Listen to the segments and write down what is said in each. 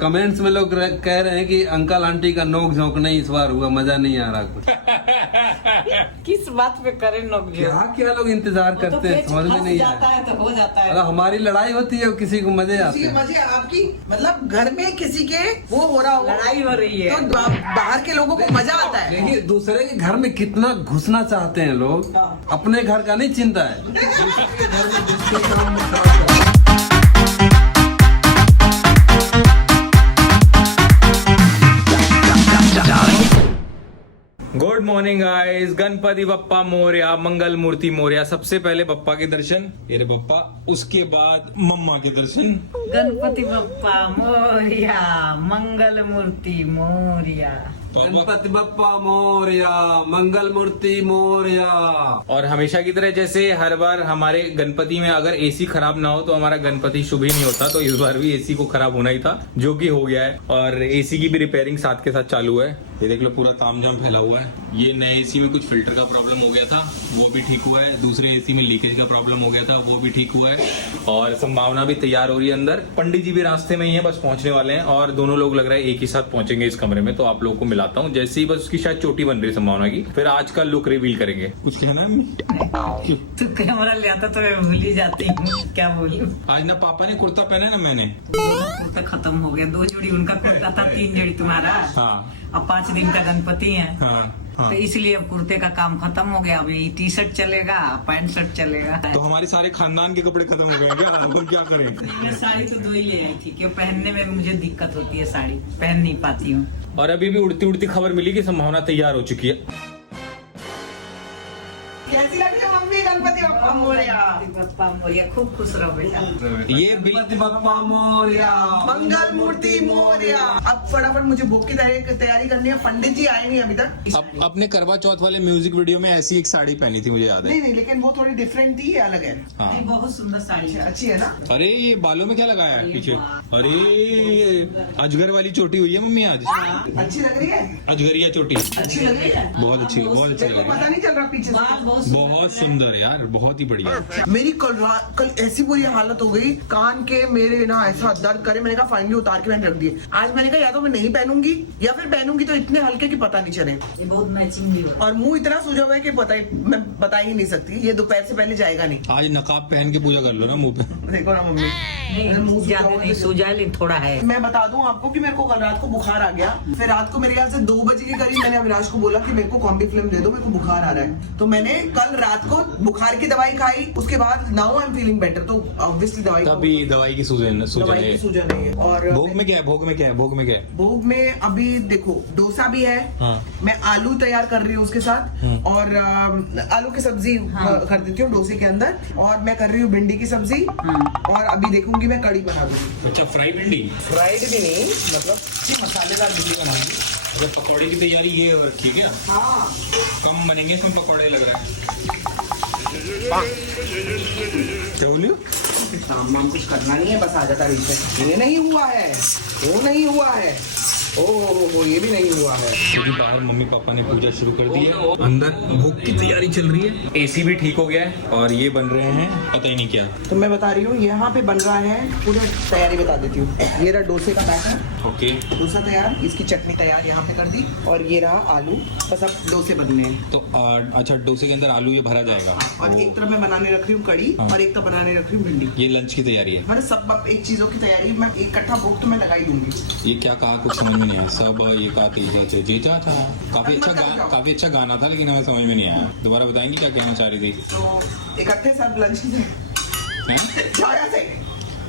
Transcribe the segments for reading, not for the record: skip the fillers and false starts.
Comments में लोग कह रहे हैं कि अंकल आंटी का नोक झोंक नहीं इस बार हुआ, मजा नहीं आ रहा कुछ। किस बात पे करें नोक झोंक? क्या क्या लोग इंतजार करते हैं, समझ में नहीं जाता आता है तो हो जाता है। अगर हमारी लड़ाई होती है किसी को मजे आते हैं। मजे आपकी मतलब घर में किसी के वो हो रहा हो, लड़ाई हो रही है तो बाहर के लोगों को मजा आता है। देखिए दूसरे के घर में कितना घुसना चाहते हैं लोग, अपने घर का नहीं चिंता है, दूसरे के घर में जिसके काम में खराब करते हैं। Good morning guys, Ganpati Bappa Morya, Mangal Murti Morya. सबसे पहले बप्पा के दर्शन, ये रे बप्पा, उसके बाद मम्मा के दर्शन। गणपति बप्पा मोरिया, मंगल मूर्ति मोरिया। गणपति बप्पा मोरया, मंगल मूर्ति मोरया। और हमेशा की तरह जैसे हर बार हमारे गणपति में अगर एसी खराब ना हो तो हमारा गणपति शुभ ही नहीं होता, तो इस बार भी एसी को खराब होना ही था, जो कि हो गया है। और एसी की भी रिपेयरिंग साथ के साथ चालू है। ये देख लो पूरा तामझाम फैला हुआ है। ये नए एसी में कुछ फिल्टर का प्रॉब्लम हो गया था, वो भी ठीक हुआ है। दूसरे एसी में लीकेज का प्रॉब्लम हो गया था, वो भी ठीक हुआ है। और संभावना भी तैयार हो रही है अंदर। पंडित जी भी रास्ते में ही है, बस पहुंचने वाले हैं। और दोनों लोग लग रहा है एक ही साथ पहुंचेंगे इस कमरे में, तो आप लोगों को मिलाता हूँ। जैसे ही बस उसकी शायद चोटी बन रही है संभावना की, फिर आज का लुक रिवील करेंगे। कुछ कहना है? तू कैमरा ले आता तो मैं भूल ही जाती हूँ क्या बोलूं। आज ना पापा ने कुर्ता पहना है ना मैंने। कुर्ता खत्म हो गया, 2 जोड़ी उनका कुर्ता था, 3 जोड़ी तुम्हारा। हाँ अब 5 दिन का गणपति है, हाँ हाँ। तो इसलिए अब कुर्ते का काम खत्म हो गया। अभी टी शर्ट चलेगा, पैंट शर्ट चलेगा। तो हमारे सारे खानदान के कपड़े खत्म हो गए क्या? अब हम क्या करें? मैं साड़ी तो 2 ही ले आई थी, क्यों पहनने में मुझे दिक्कत होती है, साड़ी पहन नहीं पाती हूँ। और अभी भी उड़ती उड़ती खबर मिली कि संभावना तैयार हो चुकी है। कैसी लग रही है मम्मी गणपति बप्पा मोरया? बप्पा मोरिया, खूब खुश रहो बेटा। ये गणपति बप्पा मोरया, मंगल मूर्ति मोरया। अब फटाफट मुझे भोग की तैयारी करनी है। पंडित जी आए नहीं अभी तक। अपने करवा चौथ वाले म्यूजिक वीडियो में ऐसी एक साड़ी पहनी थी, मुझे याद है। नहीं, लेकिन वो थोड़ी डिफरेंट थी, ये अलग है। हाँ। नहीं, बहुत सुंदर साड़ी है। अच्छी है ना? अरे ये बालों में क्या लगाया है पीछे? अरे अजगर वाली चोटी हुई है मम्मी आज। अच्छी लग रही है, अजगरिया चोटी अच्छी लग रही है। बहुत अच्छी लग मेरे को रही पता है। नहीं चल रहा पीछे से। बहुत सुंदर यार, बहुत ही बढ़िया। मेरी कल ऐसी बुरी हालत हो गई, कान के मेरे ना ऐसा दर्द करे। मैंने कहा फाइनली उतार के मैंने रख दिए। आज मैंने कहा या तो मैं नहीं पहनूंगी या फिर पहनूंगी तो इतने हल्के कि पता नहीं चले। ये बहुत मैचिंग भी हो। और मुंह इतना सूजा हुआ है कि मैं बता ही नहीं सकती। ये दोपहर से पहले जाएगा नहीं। आज नकाब पहन के पूजा कर लो ना मुंह पे। देखो ना मम्मी, नहीं, ज्यादा नहीं सूजा, लेकिन थोड़ा है। मैं बता दूं आपको कि मेरे को कल रात को बुखार आ गया। फिर रात को मेरे ख्याल से 2 बजे के करीब मैंने अविनाश को बोला कि मेरे को कॉम्बी फिल्म दे दो, मेरे को बुखार आ रहा है। तो मैंने कल रात को बुखार की दवाई खाई। उसके बाद now I am feeling better. तो ऑब्वियसली दवाई दवाई की सूजन सूजन नहीं है। और भोग में क्या है? भोग में क्या है? भोग में क्या है? भोग में अभी देखो डोसा भी है। हाँ। मैं आलू तैयार कर रही हूँ उसके साथ, और आलू की सब्जी कर देती हूँ डोसे के अंदर। और मैं कर रही हूँ भिंडी की सब्जी। और अभी देखूंगी मैं कड़ी बना दूंगी। अच्छा, फ्राई भिंडी? फ्राइड भी नहीं, मतलब मसालेदार भिंडी बनाएंगे। मतलब पकौड़े की तैयारी ये रखी क्या? हाँ। कम बनेंगे इसमें पकौड़े लग रहा है। क्या बोलियो? काम वाम कुछ करना नहीं है, बस आ जाता रही। ये नहीं हुआ है, वो नहीं हुआ है, ओ ये भी नहीं हुआ है। क्योंकि बाहर मम्मी पापा ने पूजा शुरू कर दी है, अंदर भोग की तैयारी चल रही है। एसी भी ठीक हो गया है और ये बन रहे हैं पता ही नहीं क्या। तो मैं बता रही हूँ यहाँ पे बन रहा है, पूरी तैयारी बता देती हूँ। ये रहा डोसे का बैटर, ओके, डोसा तैयार, इसकी चटनी तैयार यहाँ पे कर दी। और ये रहा आलू, बस अब डोसे बनने हैं। तो अच्छा, डोसे के अंदर आलू ये भरा जाएगा। और एक तरफ मैं बनाने रख रही हूँ कड़ी, और एक तरफ बनाने रख रही हूँ भिंडी। ये लंच की तैयारी है। मतलब सब एक चीजों की तैयारी। मैं इकट्ठा भोग तो मैं लगा ही दूंगी। ये क्या कहा, कुछ समझ में नहीं आया। सब ये कहा जीजा था। काफी अच्छा गाना था, लेकिन हमें समझ में नहीं आया। दोबारा बताएंगे क्या कहना चाह रही थी? तो इकट्ठे सब लंच की छाया से।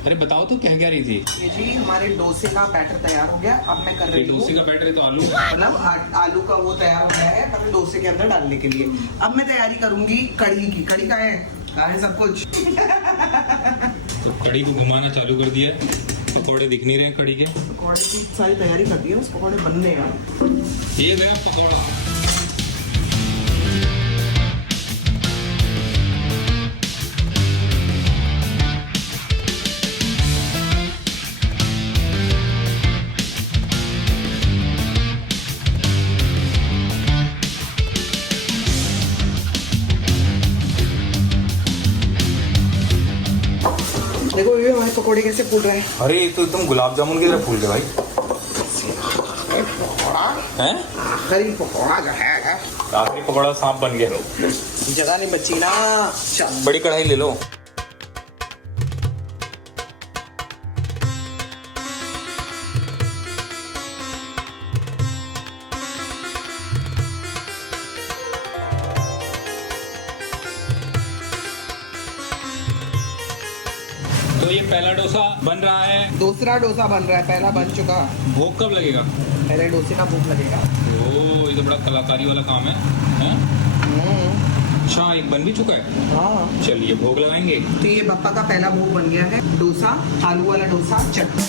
अरे बताओ तो क्या रही थी? ये जी हमारे डोसे का बैटर तैयार हो गया। अब मैं कर रही हूँ, डोसे का बैटर है तो आलू, मतलब आलू का वो तैयार हो गया है मतलब डोसे के अंदर डालने के लिए। अब मैं तैयारी करूंगी कढ़ी की। कढ़ी का है सब कुछ। तो कढ़ी को घुमाना चालू कर दिया। पकौड़े दिख नहीं रहे कढ़ी के। पकौड़े की सारी तैयारी कर दी है, उस पकौड़े बनने हैं। ये गया पकौड़ा। देखो ये हमारे पकोड़े कैसे फूल रहे हैं। अरे तो तुम गुलाब जामुन की तरह फूल गए भाई। हैं? आखिरी पकौड़ा जो है आखिरी पकौड़ा सांप बन गया। जगह नहीं बची ना। चल बड़ी कढ़ाई ले लो। तो ये पहला डोसा बन रहा है, दूसरा डोसा बन रहा है, पहला बन चुका। भोग कब लगेगा? पहले डोसे का भूख लगेगा। ओ ये तो बड़ा कलाकारी वाला काम है, हैं? अच्छा एक बन भी चुका है। हाँ चलिए भोग लगाएंगे। तो ये पापा का पहला भोग बन गया है, डोसा, आलू वाला डोसा, चटनी।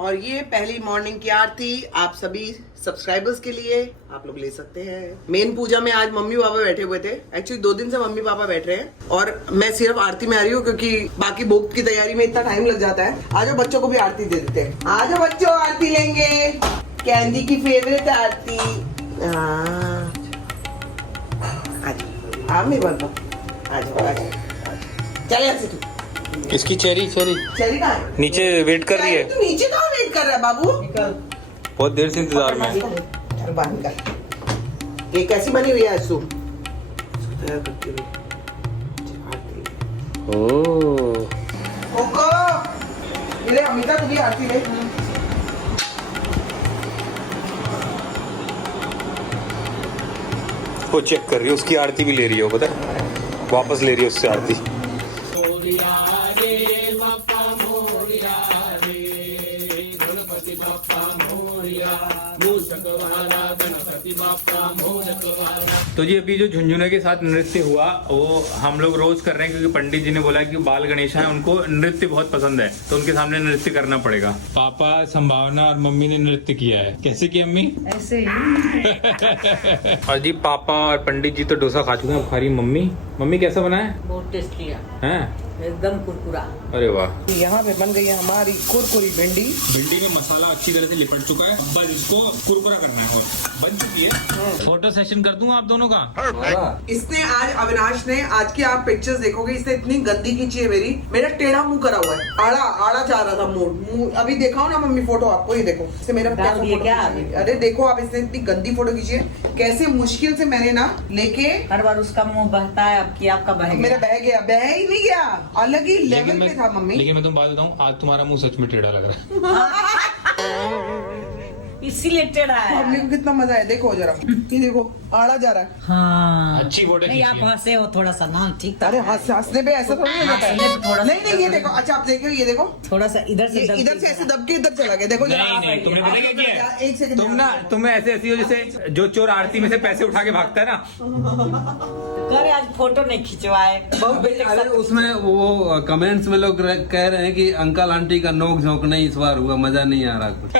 और ये पहली मॉर्निंग की आरती आप सभी सब्सक्राइबर्स के लिए आप लोग ले सकते हैं। मेन पूजा में आज मम्मी पापा बैठे हुए थे। एक्चुअली 2 दिन से मम्मी पापा बैठ रहे हैं और मैं सिर्फ आरती में आ रही हूँ क्योंकि बाकी भोग की तैयारी में इतना टाइम लग जाता है। आजो बच्चों को भी आरती दे देते हैं। आजो बच्चों आरती लेंगे, कैंडी की फेवरेट आरती। आ मेरे बाबा आजो चले ऐसे तू। इसकी चेरी चली कहाँ है? नीचे वेट कर रही है। तू नीचे कहाँ वेट कर रहा है बाबू? बहुत देर से इंतजार में। चल बाहर निकल। ये कैसी बनी हुई है आसू? कोको ले अमिता तू भी आरती ले। वो चेक कर रही है, उसकी आरती भी ले रही है, वो पता है? वापस ले रही है उससे आरती। तो जी अभी जो झुंझुने के साथ नृत्य हुआ वो हम लोग रोज कर रहे हैं क्योंकि पंडित जी ने बोला कि बाल गणेश है, उनको नृत्य बहुत पसंद है तो उनके सामने नृत्य करना पड़ेगा। पापा, संभावना और मम्मी ने नृत्य किया है। कैसे किया अम्मी? ऐसे ही। और जी पापा और पंडित जी तो डोसा खा चुके हैं, अब खा रही मम्मी। मम्मी कैसा बना है? बहुत टेस्टी है, एकदम कुरकुरा। अरे वाह। यहाँ पे बन गई है हमारी कुरकुरी भिंडी। भिंडी में मसाला अच्छी तरह से लिपट चुका है, अब बस इसको कुरकुरा करना है और बन चुकी है। फोटो सेशन कर दूं आप दोनों का? इसने आज अविनाश ने आज की आप पिक्चर्स देखोगे, इसने इतनी गंदी खींची है मेरा टेढ़ा मुंह करा हुआ है, आड़ा चाह रहा था मुंह। अभी दिखाओ ना मम्मी फोटो आपको, ये देखो इससे मेरा क्या? अरे देखो आप, इसने इतनी गंदी फोटो खींची है। कैसे मुश्किल से मैंने ना लेके, हर बार उसका मुंह बहता है, अब की आपका बह मेरा बह गया, बह ही नहीं गया, अलग ही लेवल पे था मम्मी। लेकिन मैं तुम बात बताऊं, आज तुम्हारा मुंह सच में टेढ़ा लग रहा है। इसीलिए टेढ़ा है। मम्मी को कितना मजा है, देखो जरा, ये देखो आड़ा जा रहा है। हाँ अच्छी फोटो नहीं, आप हंसे हो थोड़ा सा ना, ठीक था। अरे हंसने पे ऐसा थोड़ा नहीं होता हंसने पे थोड़ा है। सा- नहीं ये देखो, अच्छा आप देखिए, ये देखो थोड़ा सा इधर से इधर से ऐसे दब के इधर चला गया, देखो जरा। नहीं, तुमने पता क्या किया है? एक सेकंड तुम ना, तुम्हें ऐसे ऐसी हो जैसे जो चोर आरती में से पैसे उठा के भागता है ना। करे आज फोटो नहीं खिंचवाए। अरे उसमें वो कमेंट्स में लोग कह रहे हैं कि अंकल आंटी का नोक झोंक नहीं इस बार हुआ, मजा नहीं आ रहा कुछ।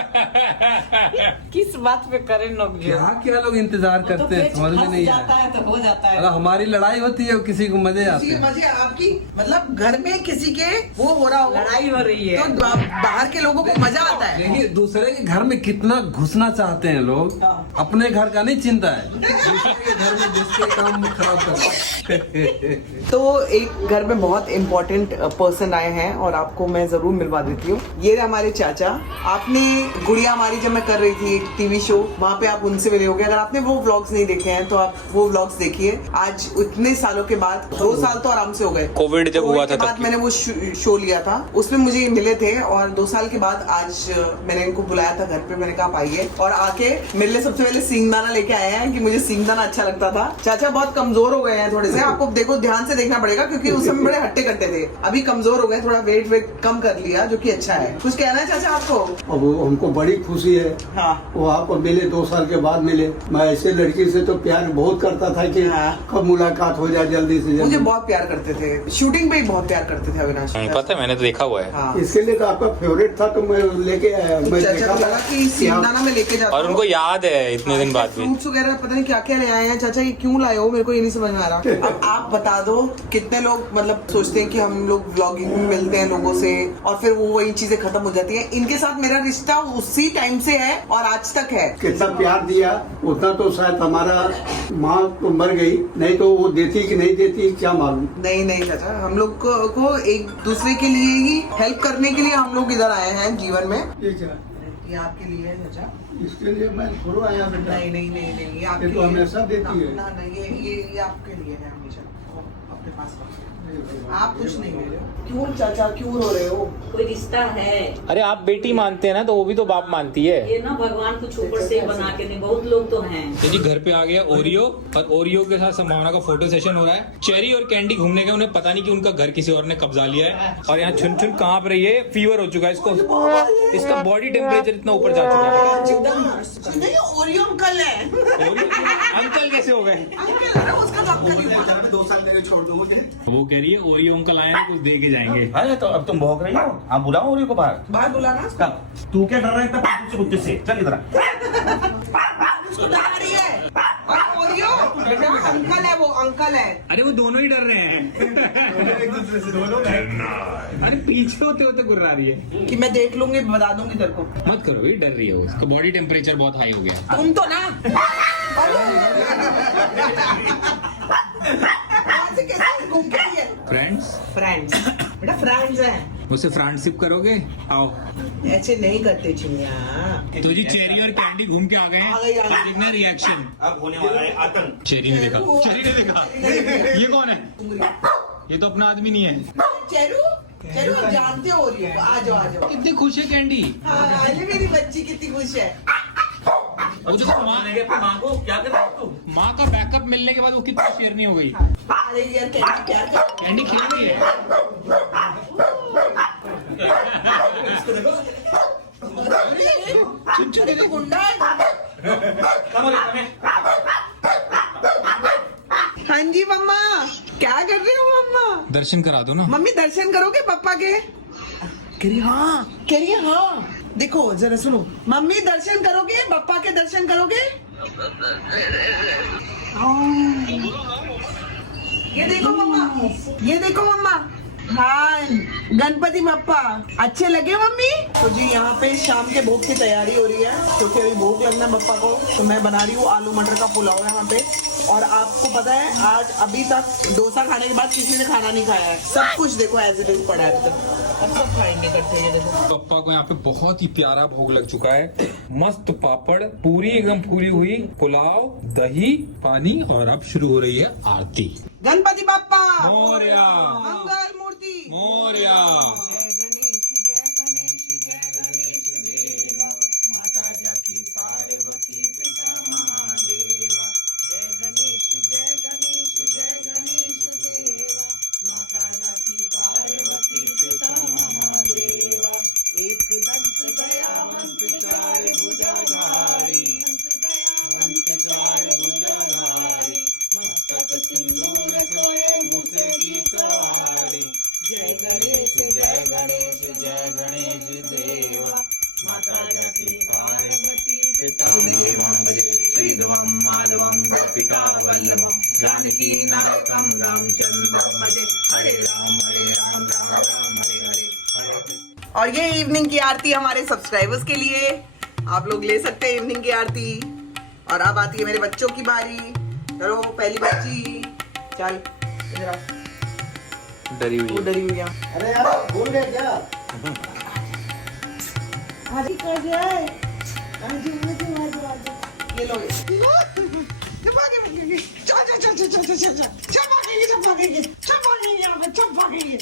किस बात पे करे नोक क्या क्या लोग इंतजार करते हैं, समझ में नहीं जाता आया। है तो हो जाता है। अरे हमारी लड़ाई होती है, किसी को मजे आते किसी के हैं। मजे आपकी, मतलब घर में किसी के वो हो रहा हो, लड़ाई हो रही है तो बाहर के लोगों को मजा आता है। देखिए दूसरे के घर में कितना घुसना चाहते हैं लोग, अपने घर का नहीं चिंता है, दूसरे के घर में जिसके काम में खराब करते हैं। तो एक घर में बहुत इम्पोर्टेंट पर्सन आए हैं और आपको मैं जरूर मिलवा देती हूँ। ये हमारे चाचा। आपने गुड़िया हमारी जब मैं कर रही रही थी एक टीवी शो, वहाँ पे आप उनसे मिले होंगे। अगर आपने वो व्लॉग्स नहीं देखे हैं तो आप वो व्लॉग्स देखिए। आज इतने सालों के बाद, 2 साल तो आराम से हो गए, कोविड जब हुआ था के बाद तब मैंने वो शो लिया था, उसमें मुझे ये मिले थे। और 2 साल के बाद आज मैंने इनको बुलाया था घर पे, मैंने कहा आप आइए। और आके मेरे लिए सबसे पहले सींगदाना लेके आए हैं कि मुझे सींगदाना अच्छा लगता था। चाचा बहुत कमजोर हो गए हैं थोड़े से, आपको देखो ध्यान से देखना पड़ेगा क्योंकि उस समय बड़े हट्टे कट्टे थे, अभी कमजोर हो गए, थोड़ा वेट कम कर लिया, जो कि अच्छा है। कुछ कहना है चाचा आपको? और वो हमको बड़ी खुशी है। हाँ। वो आपको मिले, 2 साल के बाद मिले। मैं ऐसे लड़की से तो प्यार बहुत करता था कि हाँ। कब मुलाकात हो जाए जल्दी से मुझे जल्दी। बहुत प्यार करते थे, शूटिंग पे ही बहुत प्यार करते थे अविनाश। पता है, मैंने तो देखा हुआ है। हाँ। इसके लिए तो आपका फेवरेट था तो मैं लेके आया। मैं चाचा देखा को लगा कि सींगदाना में लेके जाता और उनको याद है इतने दिन बाद भी। फ्रूट्स वगैरह पता नहीं क्या क्या ले आए हैं। चाचा ये क्यों लाए हो, मेरे को ये नहीं समझ में आ रहा। अब आप बता दो, कितने लोग मतलब सोचते हैं कि हम लोग व्लॉगिंग में मिलते हैं लोगों से और फिर वो वही चीजें खत्म हो जाती हैं। इनके साथ मेरा रिश्ता उसी टाइम से है और आज तक है। कितना प्यार दिया उतना तो शायद हमारा माँ तो मर गई, नहीं तो वो देती कि नहीं देती क्या मालूम। नहीं नहीं चाचा, हम लोग को एक दूसरे के लिए ही हेल्प करने के लिए हम लोग इधर आए हैं जीवन में। ये आपके लिए है चाचा। इसके लिए मैं थोड़ा आया बेटा। नहीं नहीं नहीं नहीं, ये आपके ये तो लिए हमेशा देती है। ना ना, ये आपके लिए है हमेशा, अपने पास रखो। आप कुछ नहीं ले रहे हो। क्यों चाचा, क्यों रो रहे हो? कोई रिश्ता है, अरे आप बेटी मानते हैं ना, तो वो भी तो बाप मानती है। ये ना भगवान कुछ ऊपर से बना के नहीं, बहुत लोग तो हैं। तो जी घर पे आ गया ओरियो, और ओरियो के साथ संभावना का फोटो सेशन हो रहा है। चेरी और कैंडी घूमने गए, उन्हें पता नहीं कि उनका घर किसी और ने कब्जा लिया है। और यहाँ छुन छुन कांप रही है, फीवर हो चुका है इसको, इसका बॉडी टेम्परेचर इतना ऊपर जा चुका है। नहीं, ओरियो अंकल है। अंकल कैसे हो गए? अंकल है ना, उसका तो अंकल ही हुआ। 2 साल तक छोड़ दो मुझे। वो कह रही है ओरियो अंकल आए हैं, कुछ दे के जाएंगे। अरे तो अब तुम भौंक रही हो, आप बुलाओ ओरियो को बाहर। बाहर बुलाना उसका। तू क्या डर रहा है इतना पागल से कुत्ते से? चल इधर आ। उसको डरा रही है। और ओरियो अंकल है, वो अंकल है। अरे वो दोनों ही डर रहे हैं। एक दूसरे से दोनों अरे पीछे होते होते गुर्रा रही है। कि मैं देख लूंगी, बता दूंगी तेरे को। मत करो, ये डर रही है, उसका बॉडी टेम्परेचर बहुत हाई हो गया। तुम तो ना ऐसे कैसे घूम के आई है? फ्रेंड्स, फ्रेंड्स बेटा, फ्रेंड्स हैं। मुझसे फ्रेंडशिप करोगे? आओ। ऐसे नहीं करते चिड़िया। तो जी चेरी और कैंडी घूम के आ गए हैं। आ गई, आ गई। अब देखना रिएक्शन। अब होने वाला है आतंक। चेरी ने देखा, चेरी ने देखा। ये कौन है? ये तो अपना आदमी नहीं है। चेरू, चेरू आप जानते हो रही हो, आ जाओ आ जाओ। कितनी खुश है कैंडी। हाँ, अरे मेरी बच्ची कितनी खुश है। वो जो माँ को क्या कर रहा है तू? माँ का बैकअप मिलने के बाद वो कितनी शेरनी हो गई। अरे यार कैंडी क्या कर कैंडी खेल रही है। इसको देखो। चुन चुन तो गुंडा है। हाँ जी मम्मा, क्या कर रहे हो मम्मा? दर्शन करा दो ना। मम्मी दर्शन करोगे पापा के? कह रही हाँ, कह रही हाँ। देखो जरा सुनो, मम्मी दर्शन करोगे, पापा के दर्शन करोगे? ये देखो मम्मा, ये देखो मम्मा। हाँ, गणपति बप्पा अच्छे लगे मम्मी? तो जी यहाँ पे शाम के भोग की तैयारी हो रही है, क्योंकि अभी भोग लगना है बप्पा को। तो मैं बना रही हूँ आलू मटर का पुलाव यहाँ पे। और आपको पता है, आज अभी तक डोसा खाने के बाद किसी ने खाना नहीं खाया है। सब कुछ देखो एज इट इज पड़ा है अभी तक। अब सब खाएंगे करते हैं, देखो। पप्पा को यहाँ पे बहुत ही प्यारा भोग लग चुका है। मस्त पापड़, पूरी एकदम पूरी हुई, पुलाव, दही, पानी, और अब शुरू हो रही है आरती। गणपति बाप्पा मोरया, मंगल मूर्ति मोरया। जय गणेश, जय गणेश, जय गणेश देवा। माता जाकी पार्वती पिता महादेवा। जय गणेश, जय गणेश, जय गणेश देवा। माता जाकी पार्वती पिता महादेवा। एक दंत दयावंत चार भुजाधारी। दयावंत चार भुजाधारी। मस्तक सिंदूर सोए मुख की सवारी। जय गणेश, जय गणेश, जय गणेश देवा। माता जाकी पार्वती पिता देवं भजे। श्रीधवं माधवं गोपिका वल्लभं। जानकी नायकं रामचंद्रं भजे। हरे राम राम राम हरे हरे हरे। और ये इवनिंग की आरती हमारे सब्सक्राइबर्स के लिए, आप लोग ले सकते हैं इवनिंग की आरती। और अब आती है मेरे बच्चों की बारी। चलो पहली बच्ची, चल इधर आ। डरी हुई वो डरी हुई है। अरे यार भूल गए क्या? हाथी कर जाए। ये लो ये भागेंगे चल भागेंगे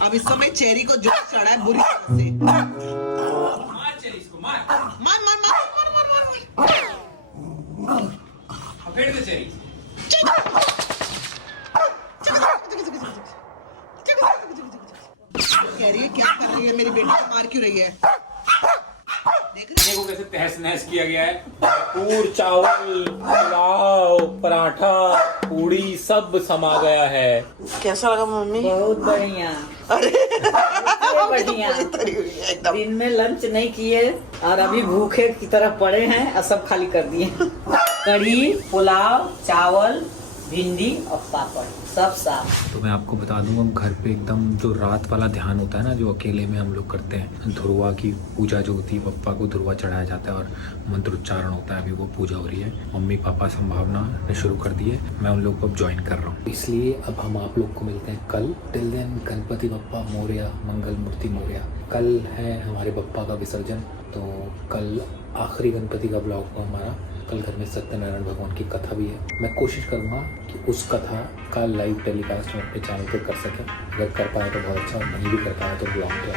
अब इस समय चेरी को जोश चढ़ा है बुरी तरह से। मार चेरी इसको, मार मार मार मार मार मार मार और फेंक दे चेरी। कह रही है क्या कर रही है मेरी बेटी को मार क्यों रही है? देख रही देखो कैसे तहस नहस किया गया है। भरपूर चावल, पुलाव, पराठा, पूड़ी सब समा गया है। कैसा लगा मम्मी? बहुत बढ़िया। बढ़िया। एकदम दिन में लंच नहीं किए और अभी भूखे की तरह पड़े हैं और सब खाली कर दिए। कढ़ी, पुलाव, चावल, भिंडी और पापड़ सब साफ। तो मैं आपको बता दूं, हम घर पे एकदम जो रात वाला ध्यान होता है ना, जो अकेले में हम लोग करते हैं, ध्रुवा की पूजा जो होती है, पप्पा को ध्रुवा चढ़ाया जाता है और मंत्रोच्चारण होता है। अभी वो पूजा हो रही है, मम्मी पापा संभावना ने शुरू कर दी है, मैं उन लोग को अब ज्वाइन कर रहा हूँ। इसलिए अब हम आप लोग को मिलते हैं कल। Till then Ganpati Bappa Morya, Mangal Murti Morya. कल है हमारे बप्पा का विसर्जन, तो कल आखिरी गणपति का ब्लॉग हो हमारा। कल घर में सत्यनारायण भगवान की कथा भी है। मैं कोशिश करूँगा कि उस कथा का लाइव टेलीकास्ट हम अपने चैनल पे कर सकें। अगर कर पाए तो बहुत अच्छा, और नहीं भी कर पाए तो ब्लॉग पे